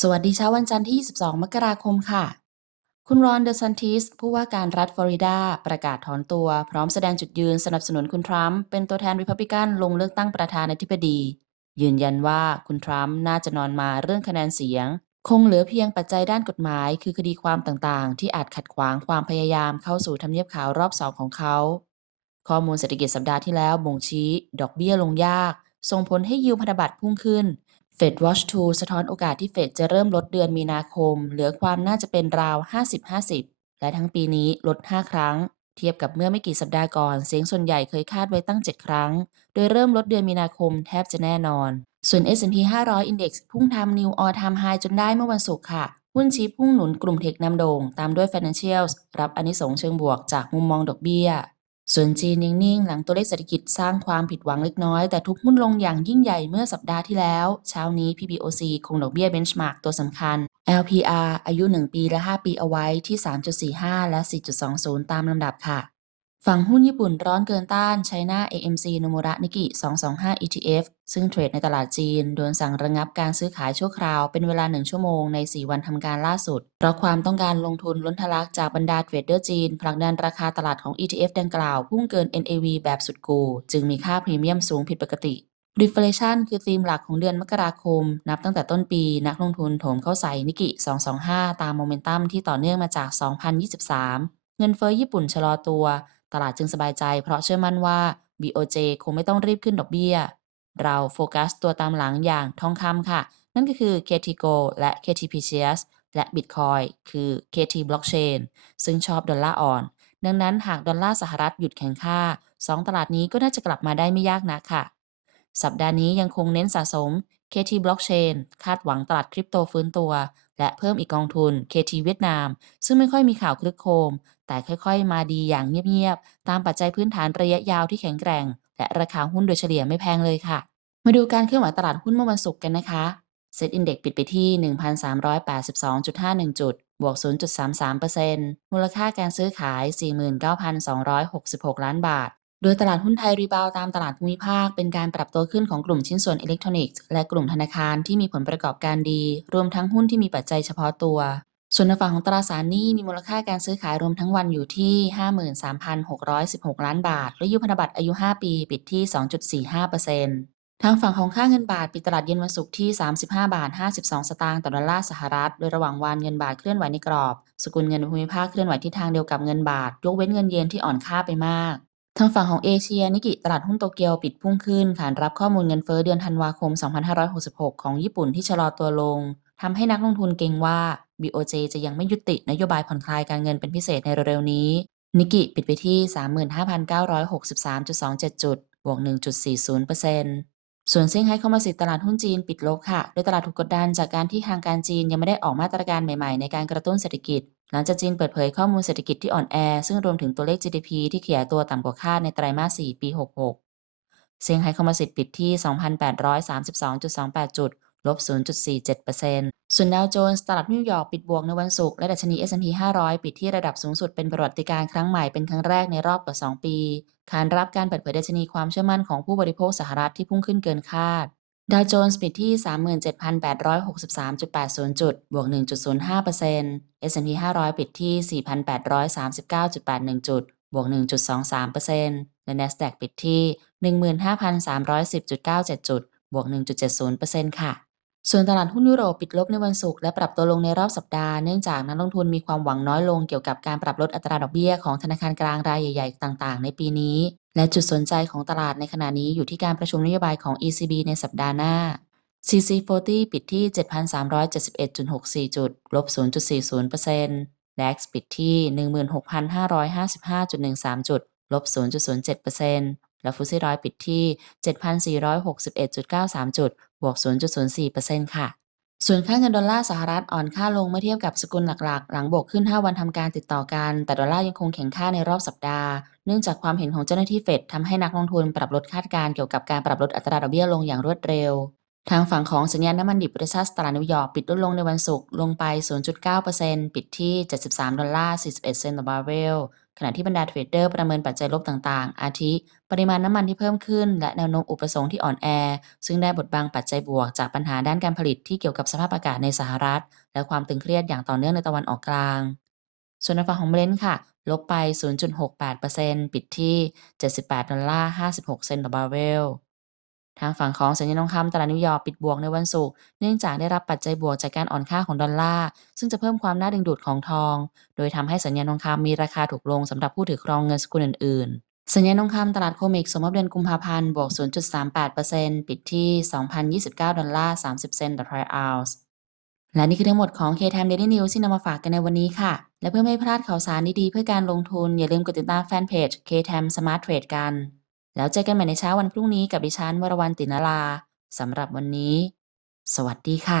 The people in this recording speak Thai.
สวัสดีเช้าวันจันทร์ที่ 22 มกราคมค่ะ คุณรอนเดอซันติส ผู้ว่าการรัฐฟลอริดา ประกาศถอนตัว พร้อมแสดงจุดยืนสนับสนุนคุณทรัมป์เป็นตัวแทนริพับลิกันลงเลือกตั้งประธานาธิบดี ยืนยันว่าคุณทรัมป์น่าจะนอนมาเรื่องคะแนนเสียง คงเหลือเพียงปัจจัยด้านกฎหมาย คือคดีความต่างๆ ที่อาจขัดขวางความพยายามเข้าสู่ทำเนียบขาวรอบสองของเขา ข้อมูลเศรษฐกิจสัปดาห์ที่แล้วบ่งชี้ ดอกเบี้ยลงยาก ส่งผลให้ยิวพันธบัตรพุ่งขึ้น Fed Watch 2สะท้อนโอกาสที่เฟดจะเริ่มลดเดือนมีนาคม เหลือความน่าจะเป็นราว 50-50 และทั้งปีนี้ลด 5 ครั้ง เทียบกับเมื่อไม่กี่สัปดาห์ก่อน เสียงส่วนใหญ่เคยคาดไว้ตั้ง 7 ครั้ง โดยเริ่มลดเดือนมีนาคมแทบจะแน่นอน ส่วน S&P 500 Index พุ่งทำ New All Time High จนได้เมื่อวันศุกร์ค่ะหุ้นชี้พุ่งหนุนกลุ่มเทคนำโด่ง ตามด้วย Financials รับอนิสงส์เชิงบวกจากมุมมองดอกเบี้ย ส่วนจีนนิ่งๆ หลังตัวเลขเศรษฐกิจสร้างความผิดหวังเล็กน้อย แต่ทุกหุ้นลงอย่างยิ่งใหญ่เมื่อสัปดาห์ที่แล้ว เช้านี้ PBOC คงดอกเบี้ยเบนช์มาร์กตัวสำคัญ LPR อายุ 1 ปีและ 5 ปีเอาไว้ที่ 3.45 และ 4.20 ตามลำดับค่ะ ฝั่งหุ้นญี่ปุ่นร้อนเกินต้าน China AMC Nomura Nikkei 225 ETF ซึ่งเทรดในตลาดจีน โดนสั่งระงับการซื้อขายชั่วคราวเป็นเวลา 1 ชั่วโมงใน 4 วันทำการล่าสุด เพราะความต้องการลงทุนล้นทะลักจากบรรดาเทรดเดอร์จีนผลักดันราคาตลาดของ ETF ดังกล่าว พุ่งเกิน NAV แบบสุดกู จึงมีค่าพรีเมียมสูงผิดปกติ Reflation คือธีมหลักของเดือนมกราคม นับตั้งแต่ต้นปีนักลงทุนโถมเข้าใส่นิกิ 225 ตามโมเมนตัมที่ต่อเนื่องมาจาก 2023 เงินเฟ้อญี่ปุ่นชะลอตัว ตลาดจึงสบายใจเพราะเชื่อมั่นว่า BOJ คงไม่ต้องรีบขึ้นดอกเบี้ย เราโฟกัสตัวตามหลังอย่างทองคำค่ะ นั่นก็คือ KTGO และ KTPCS และ Bitcoin คือ KT Blockchain ซึ่งชอบดอลลาร์อ่อน ดังนั้นหากดอลลาร์สหรัฐหยุดแข็งค่า 2 ตลาดนี้ก็น่าจะกลับมาได้ไม่ยากนักค่ะ สัปดาห์นี้ยังคงเน้นสะสม KT Blockchain คาดหวังตลาดคริปโตฟื้นตัว และเพิ่มอีกกองทุน KT เวียดนาม ซึ่งไม่ค่อยมีข่าวคลึกโคม แต่ค่อยๆ มาดีอย่างเงียบๆ ตามปัจจัยพื้นฐานระยะยาวที่แข็งแกร่ง และราคาหุ้นโดยเฉลี่ยไม่แพงเลยค่ะ มาดูการเคลื่อนไหวตลาดหุ้นเมื่อวันศุกร์กันนะคะเซ็ตอินเด็กปิดไปที่ 1,382.51 จุด บวก 0.33%มูลค่าการซื้อขาย 49,266 ล้านบาท โดยตลาดหุ้นไทยรีบาวตามตลาดภูมิภาค เป็นการปรับตัวขึ้นของกลุ่มชิ้นส่วนอิเล็กทรอนิกส์และกลุ่มธนาคารที่มีผลประกอบการดี รวมทั้งหุ้นที่มีปัจจัยเฉพาะตัว ส่วนในฝั่งของตราสารหนี้มีมูลค่าการซื้อขายรวมทั้งวันอยู่ที่ 53,616 ล้านบาท และยุพันธบัตรอายุ 5 ปี ปิดที่ 2.45%ทางฝั่งของค่าเงินบาทปิดตลาดเย็นวันศุกร์ที่ 35 บาท 52 สตางค์ต่อดอลลาร์สหรัฐ โดยระหว่างวันเงินบาทเคลื่อนไหวในกรอบ สกุลเงินภูมิภาคเคลื่อนไหวที่ทางเดียวกับเงินบาท ยกเว้นเงินเยนที่อ่อนค่าไปมาก ทางฝั่งของเอเชียนิกิตลาดหุ้นโตเกียวปิดพุ่งขึ้น ขานรับข้อมูลเงินเฟ้อเดือนธันวาคม 2566 ของญี่ปุ่นที่ชะลอตัวลงทำให้นักลงทุนเกรงว่า BOJ จะยังไม่ยุตินโยบายผ่อนคลายการเงินเป็นพิเศษในเร็วๆนี้ นิกิปิดไปที่ 35,963.27 จุด บวก 1.40% ส่วนเซี่ยงไฮ้เข้ามาสิตตลาดหุ้นจีนปิดลบค่ะ โดยตลาดถูกกดดันจากการที่ทางการจีนยังไม่ได้ออกมาตรการใหม่ๆ ในการกระตุ้นเศรษฐกิจ หลังจากจีนเปิดเผยข้อมูลเศรษฐกิจที่อ่อนแอ ซึ่งรวมถึงตัวเลข GDP ที่ขยายตัวต่ำกว่าคาดในไตรมาส 4 ปี 66 เซี่ยงไฮ้คอมาสิตปิดที่ 2,832.28 จุด ลบ 0.47% ส่วนดาวโจนส์ตลาดนิวยอร์กปิดบวกในวันศุกร์และดัชนี S&P 500 ปิดที่ระดับสูงสุดเป็นประวัติการณ์ครั้งใหม่เป็นครั้งแรกในรอบกว่า 2 ปีขานรับการเปิดเผยดัชนีความเชื่อมั่นของผู้บริโภคสหรัฐที่พุ่งขึ้นเกินคาด ดาวโจนส์ปิดที่ 37,863.80 จุด บวก 1.05% S&P 500 ปิดที่ 4,839.81 จุด บวก 1.23%และ NASDAQ ปิดที่ 15,310.97 จุด บวก 1.70%ค่ะ ส่วนตลาดหุ้นยุโรปปิดลบในวันศุกร์และปรับตัวลงในรอบสัปดาห์เนื่องจากนักลงทุนมีความหวังน้อยลงเกี่ยวกับการปรับลดอัตราดอกเบี้ยของธนาคารกลางรายใหญ่ๆ ต่างๆ ในปีนี้ และจุดสนใจของตลาดในขณะนี้อยู่ที่การประชุมนโยบายของ ECB ในสัปดาห์หน้า CC40 ปิดที่ 7,371.64 จุด ลบ 0.40% DAX ปิดที่ 16,555.13 จุด ลบ 0.07% และฟุตซี่ร้อยปิดที่ 7,461.93 จุด บวก 0.04%ค่ะ ส่วนค่าเงินดอลลาร์สหรัฐอ่อนค่าลงเมื่อเทียบกับสกุลหลักๆ หลังบวกขึ้น 5 วันทำการติดต่อกัน แต่ดอลลาร์ยังคงแข็งค่าในรอบสัปดาห์ เนื่องจากความเห็นของเจ้าหน้าที่เฟดทำให้นักลงทุนปรับลดคาดการณ์เกี่ยวกับการปรับลดอัตราดอกเบี้ยลงอย่างรวดเร็วทางฝั่งของสัญญาณน้ำมันดิบเบรซัสตลาดนิวยอร์กปิดลดลงในวันศุกร์ลงไป 0.9%ปิดที่ 73 ดอลลาร์ 41 เซนต์ต่อบาร์เรล ขณะที่บรรดาเทรดเดอร์ประเมินปัจจัยลบต่างๆ อาทิ ปริมาณน้ำมันที่เพิ่มขึ้น และแนวโน้มอุปสงค์ที่อ่อนแอ ซึ่งได้บทบังปัจจัยบวกจากปัญหาด้านการผลิตที่เกี่ยวกับสภาพอากาศในสหรัฐ และความตึงเครียดอย่างต่อเนื่องในตะวันออกกลาง ส่วนราคาของเบรนท์ค่ะ ลบไป 0.68%ปิดที่ 78 ดอลลาร์ 56 เซนต์ต่อบาร์เรล ทางฝั่งของสัญญาณทองคำตลาดนิวยอร์กปิดบวกในวันศุกร์เนื่องจากได้รับปัจจัยบวกจากการอ่อนค่าของดอลลาร์ซึ่งจะเพิ่มความน่าดึงดูดของทอง โดยทำให้สัญญาณทองคำมีราคาถูกลงสำหรับผู้ถือครองเงินสกุลอื่นๆ สัญญาณทองคำตลาดโคเมกสมมติเดือนกุมภาพันธ์บวก 0.38%ปิดที่ 2,029 ดอลลาร์ 30 เซนต์ต่อทรอยออนซ์และนี่คือทั้งหมดของ K-Time Daily News ที่นำมาฝากกันในวันนี้ค่ะ และเพื่อไม่ให้พลาดข่าวสารดีๆเพื่อการลงทุนอย่าลืมกดติดตามแฟนเพจ K-Time Smart Trade กัน แล้วเจอกันใหม่ในเช้าวันพรุ่งนี้กับดิฉันวรวรรณตินาลาสำหรับวันนี้ สวัสดีค่ะ